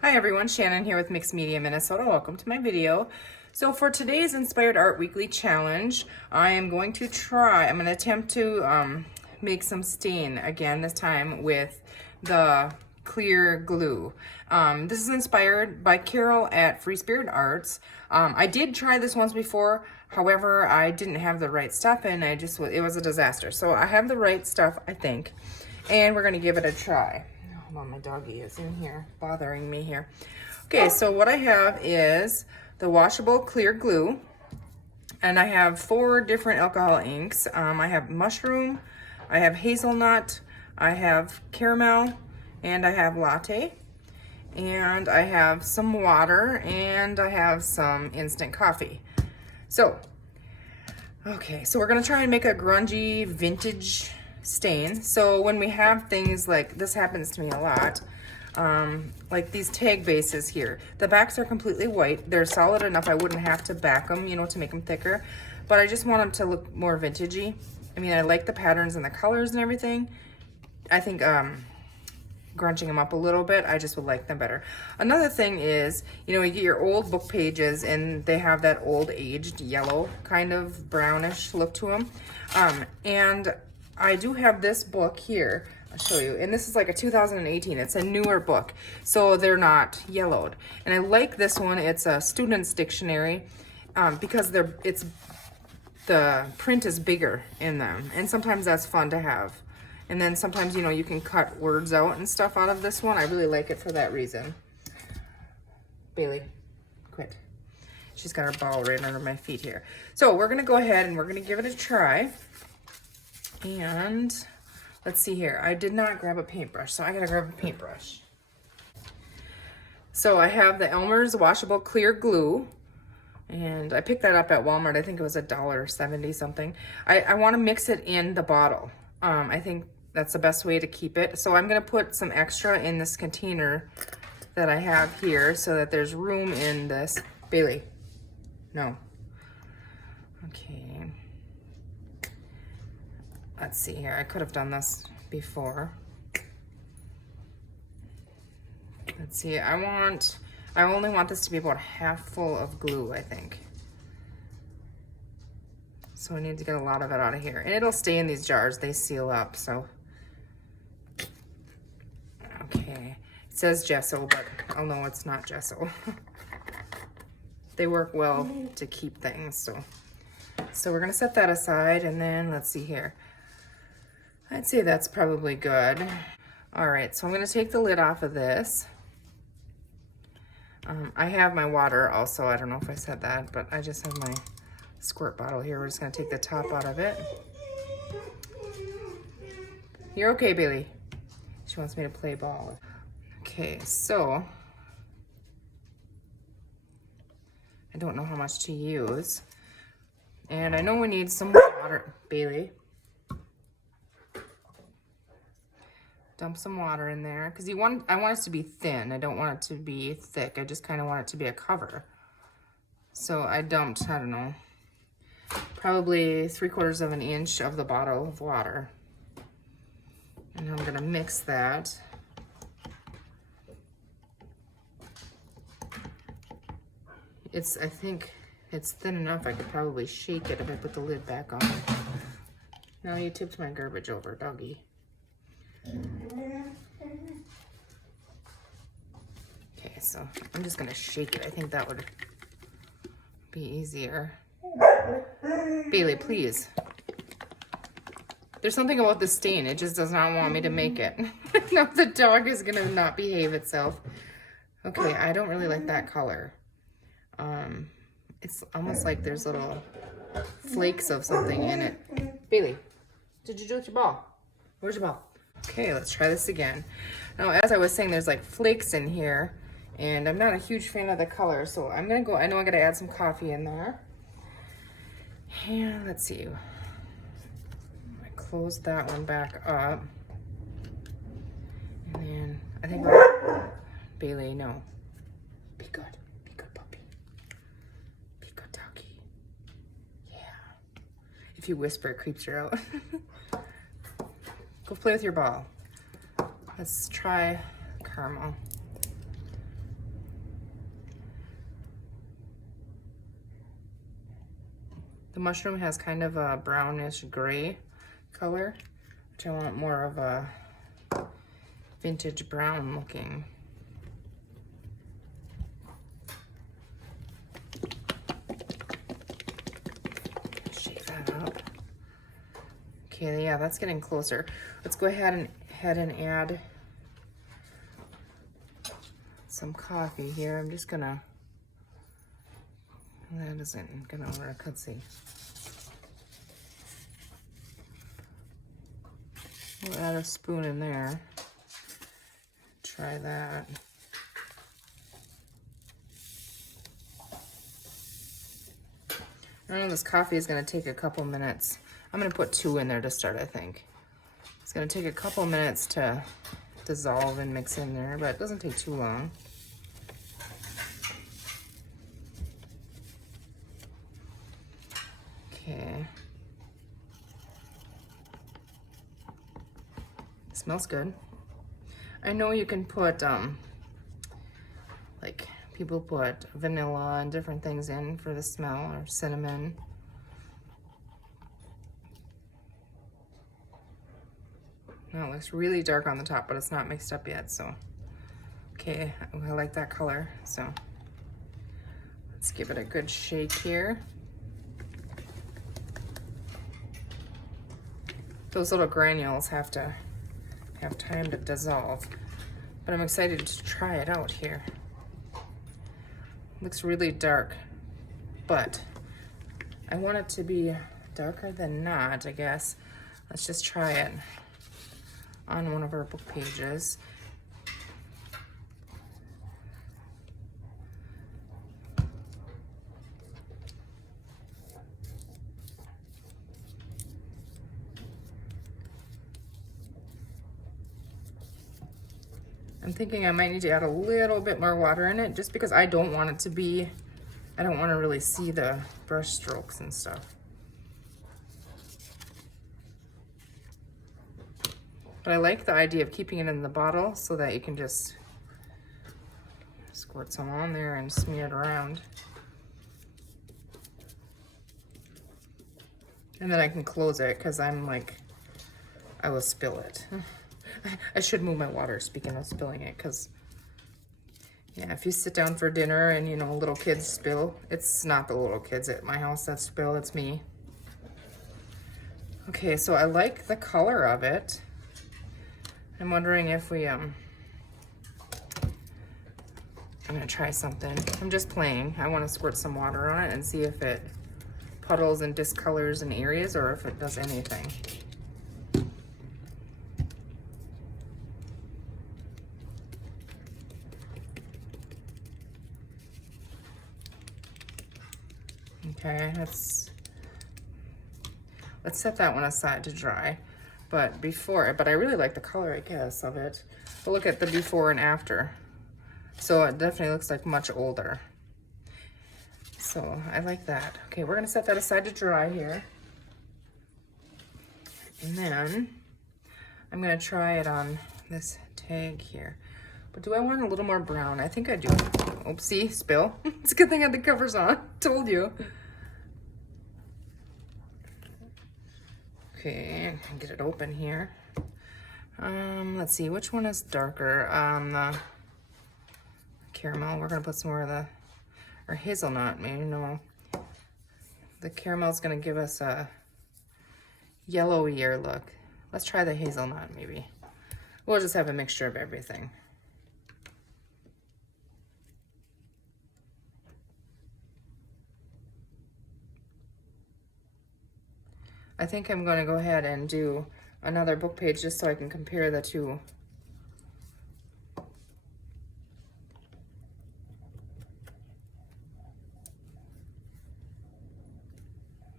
Hi everyone, Shannon here with Mixed Media Minnesota. Welcome to my video. So for today's Inspired Art Weekly Challenge, I'm going to attempt to make some stain again, this time with the clear glue. This is inspired by Caryl at Free Spirit Arts. I did try this once before, however, I didn't have the right stuff and it was a disaster. So I have the right stuff, I think, and we're gonna give it a try. Hold on, my doggy is in here bothering me here. Okay, so what I have is the washable clear glue, and I have 4 different alcohol inks. I have mushroom, I have hazelnut, I have caramel, and I have latte, and I have some water, and I have some instant coffee. So, okay, so we're gonna try and make a grungy vintage stain. So when we have things like this, happens to me a lot, like these tag bases here, the backs are completely white. They're solid enough I wouldn't have to back them, you know, to make them thicker, but I just want them to look more vintagey. I mean, I like the patterns and the colors and everything. I think grunching them up a little bit, I just would like them better. Another thing is, you know, you get your old book pages and they have that old aged yellow kind of brownish look to them, and I do have this book here. I'll show you. And this is like a 2018. It's a newer book, so they're not yellowed. And I like this one. It's a student's dictionary because the print is bigger in them. And sometimes that's fun to have. And then sometimes, you know, you can cut words out and stuff out of this one. I really like it for that reason. Bailey, quit. She's got her ball right under my feet here. So we're going to go ahead and we're going to give it a try. And let's see here. I did not grab a paintbrush, so I gotta grab a paintbrush. So I have the Elmer's washable clear glue, and I picked that up at Walmart. I think it was $1.70 something. I want to mix it in the bottle. I think that's the best way to keep it. So I'm gonna put some extra in this container that I have here so that there's room in this. Bailey, no. Okay. Let's see here. I could have done this before. Let's see. I only want this to be about half full of glue, I think. So I need to get a lot of it out of here. And it'll stay in these jars. They seal up, so. Okay. It says gesso, but I'll know it's not gesso. They work well to keep things, so. So we're gonna set that aside, and then let's see here. I'd say that's probably good. All right, so I'm gonna take the lid off of this. I have my water also. I don't know if I said that, but I just have my squirt bottle here. We're just gonna take the top out of it. You're okay, Bailey. She wants me to play ball. Okay, so I don't know how much to use. And I know we need some water, Bailey. Dump some water in there, because I want it to be thin. I don't want it to be thick. I just kind of want it to be a cover. So I dumped, I don't know, probably 3/4 of an inch of the bottle of water. And I'm gonna mix that. I think it's thin enough. I could probably shake it if I put the lid back on. Now you tipped my garbage over, doggy. Okay, so I'm just gonna shake it. I think that would be easier. Bailey, please. There's something about the stain. It just does not want me to make it. No, the dog is gonna not behave itself. Okay, I don't really like that color. It's almost like there's little flakes of something in it. Bailey, did you do with your ball? Where's your ball? Okay, let's try this again. Now, as I was saying, there's like flakes in here, and I'm not a huge fan of the color, so I'm gonna go, I know I gotta add some coffee in there. And let's see. I closed that one back up. And then I think Bailey, no. Be good. Be good, puppy. Be good, doggy. Yeah. If you whisper, it creeps her out. Go play with your ball. Let's try caramel. The mushroom has kind of a brownish gray color, which I want more of a vintage brown looking. Shake that up. Okay, yeah, that's getting closer. Let's go ahead and add some coffee here. I'm just gonna, that isn't gonna work. Let's see. We'll add a spoon in there. Try that. I know this coffee is gonna take a couple minutes. I'm gonna put 2 in there to start, I think. It's gonna take a couple minutes to dissolve and mix in there, but it doesn't take too long. Okay. Smells good. I know you can put, like people put vanilla and different things in for the smell, or cinnamon. Now it looks really dark on the top, but it's not mixed up yet, so. Okay, I like that color, so. Let's give it a good shake here. Those little granules have to have time to dissolve, but I'm excited to try it out here. Looks really dark, but I want it to be darker than not, I guess. Let's just try it on one of our book pages. I'm thinking I might need to add a little bit more water in it, just because I don't want it to be, I don't want to really see the brush strokes and stuff. But I like the idea of keeping it in the bottle so that you can just squirt some on there and smear it around. And then I can close it, because I'm like, I will spill it. I should move my water, speaking of spilling it, because, yeah, if you sit down for dinner and, you know, little kids spill, it's not the little kids at my house that spill, it's me. Okay, so I like the color of it. I'm wondering if we, I'm gonna try something. I'm just playing. I want to squirt some water on it and see if it puddles and discolors in areas, or if it does anything. Okay, let's set that one aside to dry. But I really like the color, I guess, of it. But look at the before and after. So it definitely looks like much older. So I like that. Okay, we're gonna set that aside to dry here. And then I'm gonna try it on this tag here. But do I want a little more brown? I think I do. Oopsie, spill. It's a good thing I had the covers on, told you. Okay, get it open here. Let's see, which one is darker? The caramel, we're gonna put some more of the, or hazelnut, maybe, no. The caramel is gonna give us a yellowier look. Let's try the hazelnut, maybe. We'll just have a mixture of everything. I think I'm going to go ahead and do another book page just so I can compare the two.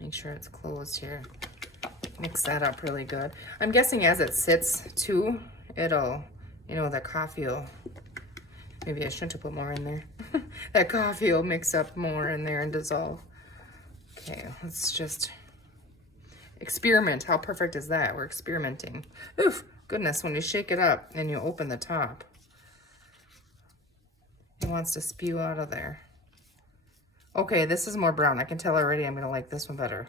Make sure it's closed here. Mix that up really good. I'm guessing as it sits too, it'll, you know, the coffee will, maybe I shouldn't have put more in there. That coffee will mix up more in there and dissolve. Okay, let's just experiment. How perfect is that? We're experimenting. Oof, goodness, when you shake it up and you open the top, it wants to spew out of there. Okay, this is more brown. I can tell already I'm gonna like this one better.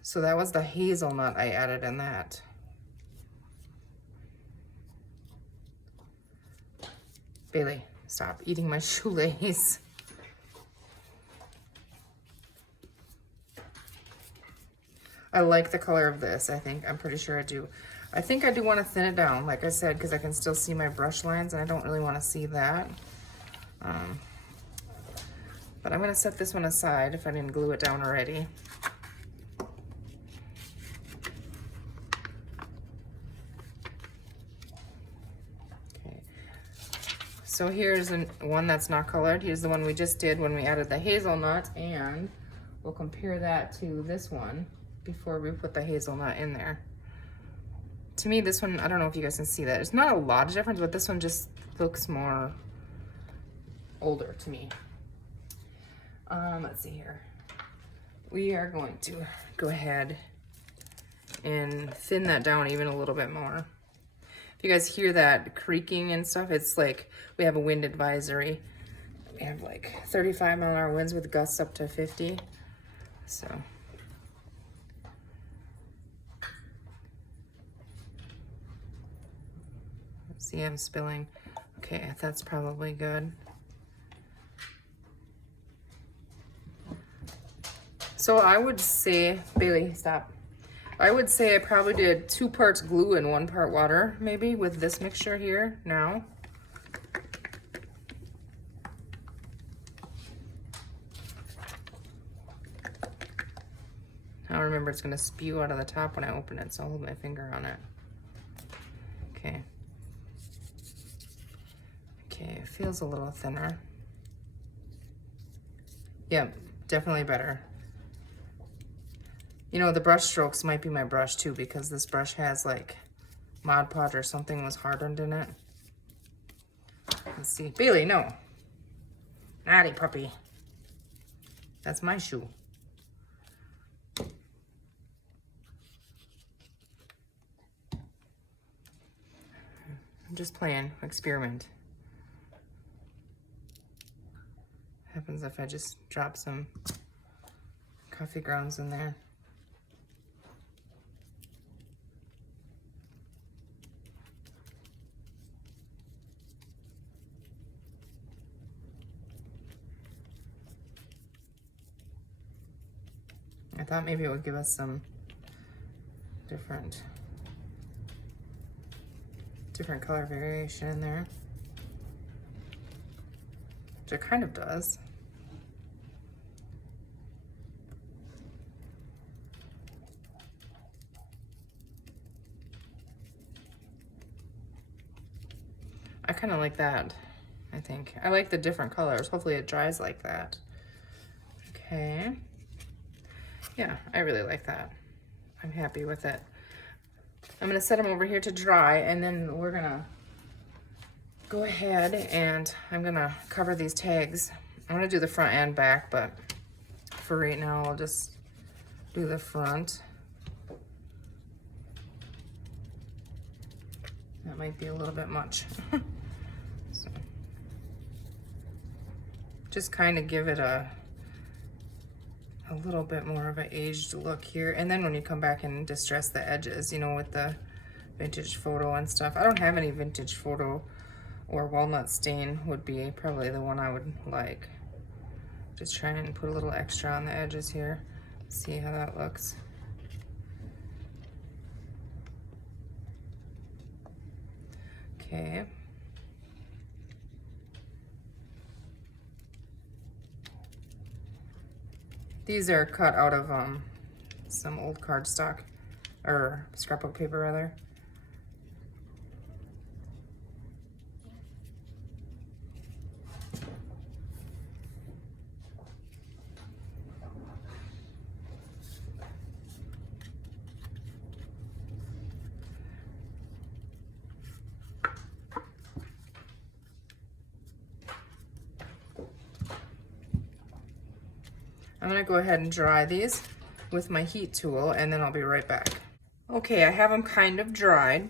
So that was the hazelnut I added in that. Bailey, stop eating my shoelace. I like the color of this, I think. I'm pretty sure I do. I think I do want to thin it down, like I said, because I can still see my brush lines, and I don't really want to see that. But I'm going to set this one aside if I didn't glue it down already. Okay. So here's one that's not colored. Here's the one we just did when we added the hazelnut, and we'll compare that to this one before we put the hazelnut in there. To me, this one, I don't know if you guys can see that. It's not a lot of difference, but this one just looks more older to me. Let's see here. We are going to go ahead and thin that down even a little bit more. If you guys hear that creaking and stuff, it's like we have a wind advisory. We have like 35-mile-an-hour winds with gusts up to 50. So. See, I'm spilling. Okay, that's probably good. So I would say, Bailey, stop. I would say I probably did 2 parts glue and 1 part water, maybe, with this mixture here now. Now remember, it's gonna spew out of the top when I open it, so I'll hold my finger on it. Okay. Okay, it feels a little thinner. Yep, definitely better. You know, the brush strokes might be my brush too, because this brush has like Mod Podge or something was hardened in it. Let's see. Bailey, no. Naughty puppy. That's my shoe. I'm just playing, experiment. Happens if I just drop some coffee grounds in there. I thought maybe it would give us some different color variation in there, which it kind of does. I kind of like that, I think. I like the different colors. Hopefully it dries like that. Okay. Yeah, I really like that. I'm happy with it. I'm gonna set them over here to dry, and then we're gonna go ahead and I'm gonna cover these tags. I'm gonna do the front and back, but for right now, I'll just do the front. That might be a little bit much. So, just kind of give it a little bit more of an aged look here. And then when you come back and distress the edges, you know, with the vintage photo and stuff. I don't have any vintage photo, or walnut stain would be probably the one I would like. Just try and put a little extra on the edges here. See how that looks. Okay. These are cut out of some old cardstock, or scrapbook paper rather. I'm gonna go ahead and dry these with my heat tool, and then I'll be right back. Okay, I have them kind of dried.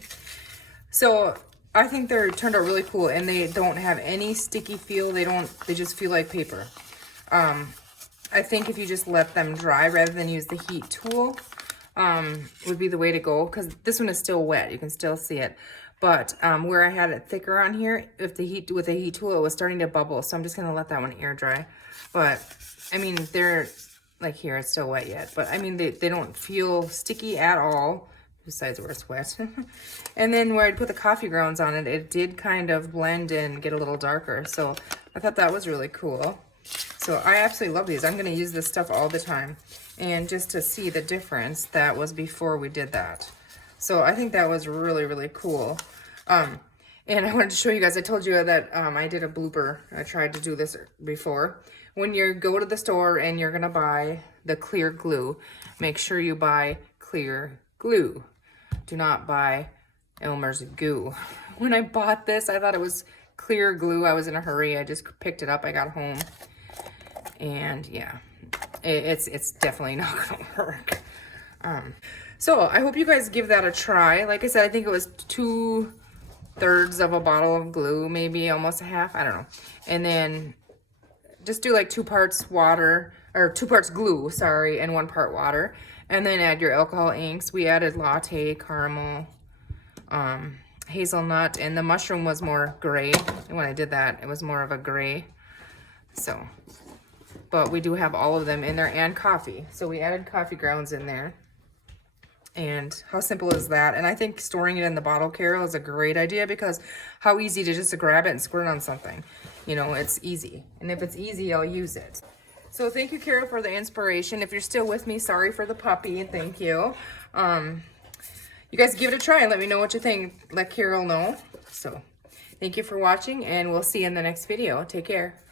So I think they're turned out really cool, and they don't have any sticky feel. They just feel like paper. I think if you just let them dry rather than use the heat tool, would be the way to go, because this one is still wet. You can still see it. But where I had it thicker on here, with the heat tool, it was starting to bubble. So I'm just going to let that one air dry. But, I mean, they're, like here, it's still wet yet. But, I mean, they don't feel sticky at all, besides where it's wet. And then where I'd put the coffee grounds on it, it did kind of blend and get a little darker. So I thought that was really cool. So I absolutely love these. I'm going to use this stuff all the time. And just to see the difference, that was before we did that. So I think that was really, really cool. And I wanted to show you guys, I told you that I did a blooper. I tried to do this before. When you go to the store and you're going to buy the clear glue, make sure you buy clear glue. Do not buy Elmer's goo. When I bought this, I thought it was clear glue. I was in a hurry. I just picked it up. I got home. And yeah, it's definitely not going to work. So I hope you guys give that a try. Like I said, I think it was 2/3 of a bottle of glue, maybe almost a half. I don't know. And then just do like 2 parts water, or 2 parts glue, sorry, and 1 part water. And then add your alcohol inks. We added latte, caramel, hazelnut, and the mushroom was more gray. And when I did that, it was more of a gray. So, but we do have all of them in there, and coffee. So we added coffee grounds in there. And how simple is that? And I think storing it in the bottle, Caryl, is a great idea, because how easy to just grab it and squirt on something. You know, it's easy. And if it's easy, I'll use it. So thank you, Caryl, for the inspiration. If you're still with me, sorry for the puppy. Thank you. You guys give it a try and let me know what you think. Let Caryl know. So thank you for watching, and we'll see you in the next video. Take care.